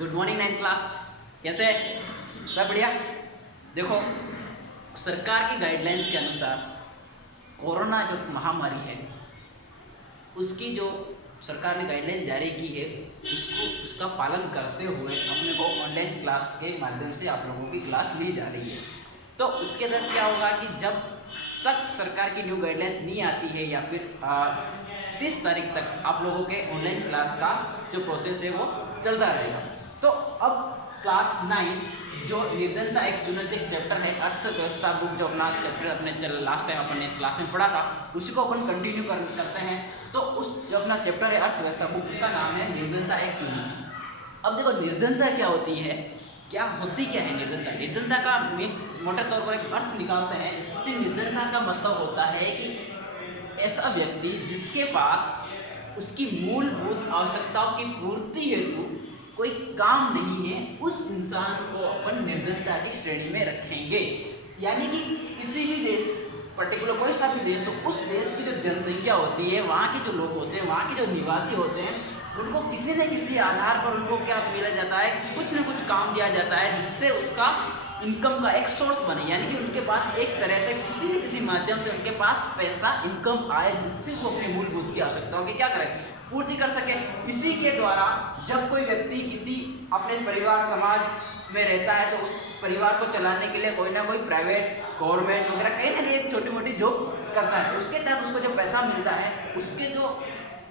Good morning 9th class. कैसे सब बढ़िया। देखो, सरकार की गाइडलाइंस के अनुसार कोरोना जो महामारी है उसकी जो सरकार ने गाइडलाइन जारी की है उसका पालन करते हुए अपने को ऑनलाइन क्लास के माध्यम से आप लोगों की क्लास ली जा रही है। तो उसके तहत क्या होगा कि जब तक सरकार की न्यू गाइडलाइंस नहीं आती है या फिर 30 तारीख तक आप लोगों के ऑनलाइन क्लास का जो प्रोसेस है वो चलता रहेगा। तो अब क्लास 9 जो निर्धनता एक चुनौती चैप्टर है, अर्थव्यवस्था बुक जो अपना चैप्टर अपने लास्ट टाइम अपने क्लास में पढ़ा था उसी को अपन कंटिन्यू करते हैं। तो उस जो अपना चैप्टर है अर्थव्यवस्था बुक, उसका नाम है निर्धनता एक चुनौती। अब देखो, निर्धनता क्या होती है, क्या है निर्धनता। निर्धनता का मोटे तौर पर एक अर्थ निकालते हैं कि निर्धनता का मतलब होता है कि ऐसा व्यक्ति जिसके पास उसकी मूलभूत आवश्यकताओं की पूर्ति हेतु कोई काम नहीं है, उस इंसान को अपन निर्धनता की श्रेणी में रखेंगे। यानी कि किसी भी देश, पर्टिकुलर कोई सा भी देश हो, उस देश की जो जनसंख्या होती है, वहाँ के जो लोग होते हैं, वहाँ के जो निवासी होते हैं, उनको किसी न किसी आधार पर उनको क्या मिला जाता है, कुछ न कुछ काम दिया जाता है जिससे उसका इनकम का एक सोर्स बने। यानी कि उनके पास एक तरह से किसी न किसी माध्यम से उनके पास पैसा इनकम आए जिससे वो अपनी मूलभूत की आवश्यकताओं की क्या करें, पूर्ति कर सके। इसी के द्वारा जब कोई व्यक्ति किसी अपने परिवार समाज में रहता है तो उस परिवार को चलाने के लिए कोई ना कोई प्राइवेट गवर्नमेंट वगैरह कहीं ना कहीं एक छोटी मोटी जॉब करता है। उसके तहत उसको जो पैसा मिलता है उसके जो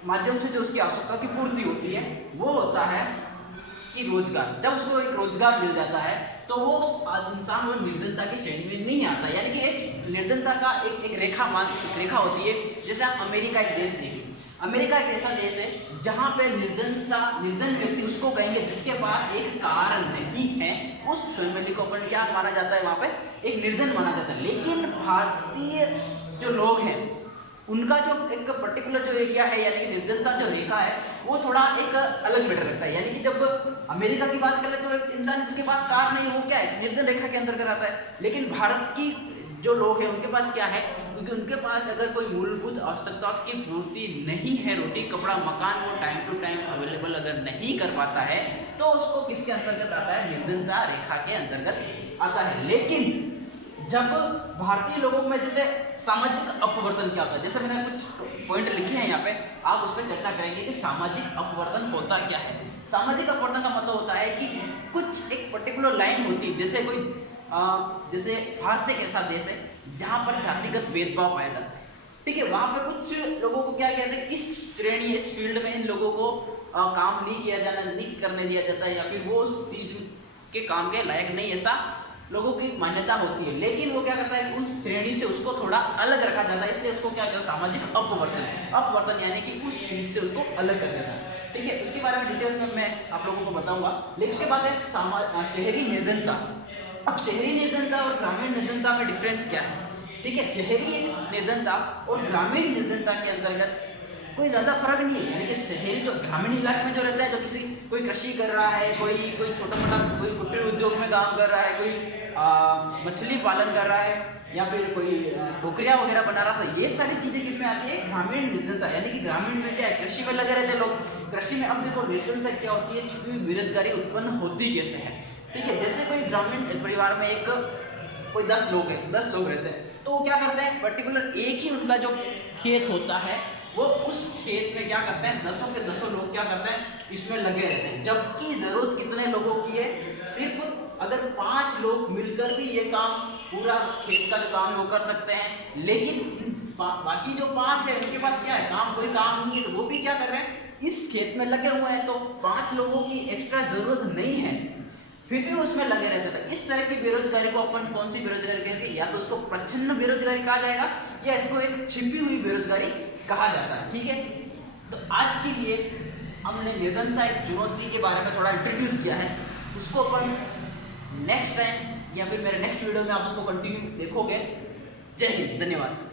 माध्यम से जो उसकी आवश्यकताओं की पूर्ति होती है वो होता है कि रोजगार। जब उसको एक रोजगार मिल जाता है तो वो इंसान वो निर्धनता की श्रेणी में नहीं आता। यानी कि एक निर्धनता का एक रेखा होती है। जैसे आप अमेरिका एक देश देखिए, अमेरिका एक ऐसा देश है जहाँ पे निर्धन व्यक्ति उसको कहेंगे जिसके पास एक कार नहीं है, उस फैमिली को अपन क्या माना जाता है, वहाँ पे एक निर्धन माना जाता है। लेकिन भारतीय जो लोग हैं उनका जो एक पर्टिकुलर जो एरिया है, यानी कि निर्धनता जो रेखा है वो थोड़ा एक अलग मैटर रखता है। यानी कि जब अमेरिका की बात करें तो एक इंसान जिसके पास कार नहीं है वो क्या है, निर्धन रेखा के अंतर्गत आता है। लेकिन भारत की जो लोग हैं उनके पास क्या है, क्योंकि उनके पास अगर कोई मूलभूत आवश्यकताओं की पूर्ति नहीं है, रोटी कपड़ा मकान वो टाइम टू टाइम अवेलेबल अगर नहीं कर पाता है तो उसको किसके अंतर्गत आता है, निर्धनता रेखा के अंतर्गत आता है। लेकिन जब भारतीय लोगों में जैसे सामाजिक अपवर्तन क्या होता है, जैसे मैंने कुछ पॉइंट लिखे हैं यहाँ पे, आप उस पर चर्चा करेंगे कि सामाजिक अपवर्तन होता क्या है। सामाजिक अपवर्तन का मतलब होता है कि कुछ एक पर्टिकुलर लाइन होती है, जैसे कोई जैसे भारत एक ऐसा देश है जहाँ पर जातिगत भेदभाव पाया जाता है, ठीक है। वहाँ पे कुछ लोगों को क्या कहते हैं, इस श्रेणी इस फील्ड में इन लोगों को काम नहीं करने दिया जाता है, या फिर वो उस चीज के काम के लायक नहीं, ऐसा लोगों की मान्यता होती है। लेकिन वो क्या करता है, उस श्रेणी से उसको थोड़ा अलग रखा जाता है, इसलिए उसको क्या कहते हैं, सामाजिक अपवर्तन यानी कि उस चीज से उसको अलग कर देता है, ठीक है। उसके बारे में डिटेल्स में मैं आप लोगों को बताऊंगा। लेकिन उसके बाद है शहरी निर्धनता। अब शहरी निर्धनता और ग्रामीण निर्धनता में डिफरेंस क्या है, ठीक है। शहरी निर्धनता और ग्रामीण निर्धनता के अंतर्गत कोई ज़्यादा फर्क नहीं है। यानी कि शहरी जो ग्रामीण इलाके में जो रहता है, जो कोई कृषि कर रहा है, कोई छोटा मोटा कोई कुटीर उद्योग में काम कर रहा है, कोई मछली पालन कर रहा है, या फिर कोई टोकरियाँ वगैरह बना रहा था, ये सारी चीज़ें किसमें आती है, ग्रामीण निर्धनता। यानी कि ग्रामीण में क्या है, कृषि में लगे रहते लोग। कृषि में अब देखो निर्धनता क्या होती है, छिपी हुई बेरोजगारी उत्पन्न होती कैसे है, ठीक है। जैसे कोई ग्रामीण परिवार में कोई 10 लोग हैं, 10 लोग रहते हैं, तो वो क्या करते हैं, पर्टिकुलर एक ही उनका जो खेत होता है वो उस खेत में क्या करते हैं, 10 के 10 लोग क्या करते हैं, इसमें लगे रहते हैं। जबकि जरूरत कितने लोगों की है, सिर्फ अगर 5 लोग मिलकर भी ये काम पूरा उस खेत का जो काम है वो कर सकते हैं। लेकिन बाकी जो 5 है उनके पास क्या है, कोई काम नहीं है, तो वो भी क्या कर रहे हैं, इस खेत में लगे हुए हैं। तो 5 लोगों की एक्स्ट्रा जरूरत नहीं है, फिर भी उसमें लगे रहते थे। इस तरह की बेरोजगारी को अपन कौन सी बेरोजगारी कहेंगे, या तो उसको प्रच्छन्न बेरोजगारी कहा जाएगा या इसको एक छिपी हुई बेरोजगारी कहा जाता है, ठीक है। तो आज के लिए हमने निर्धनता एक चुनौती के बारे में थोड़ा इंट्रोड्यूस किया है, उसको अपन नेक्स्ट टाइम या फिर मेरे नेक्स्ट वीडियो में आप उसको कंटिन्यू देखोगे। जय हिंद, धन्यवाद।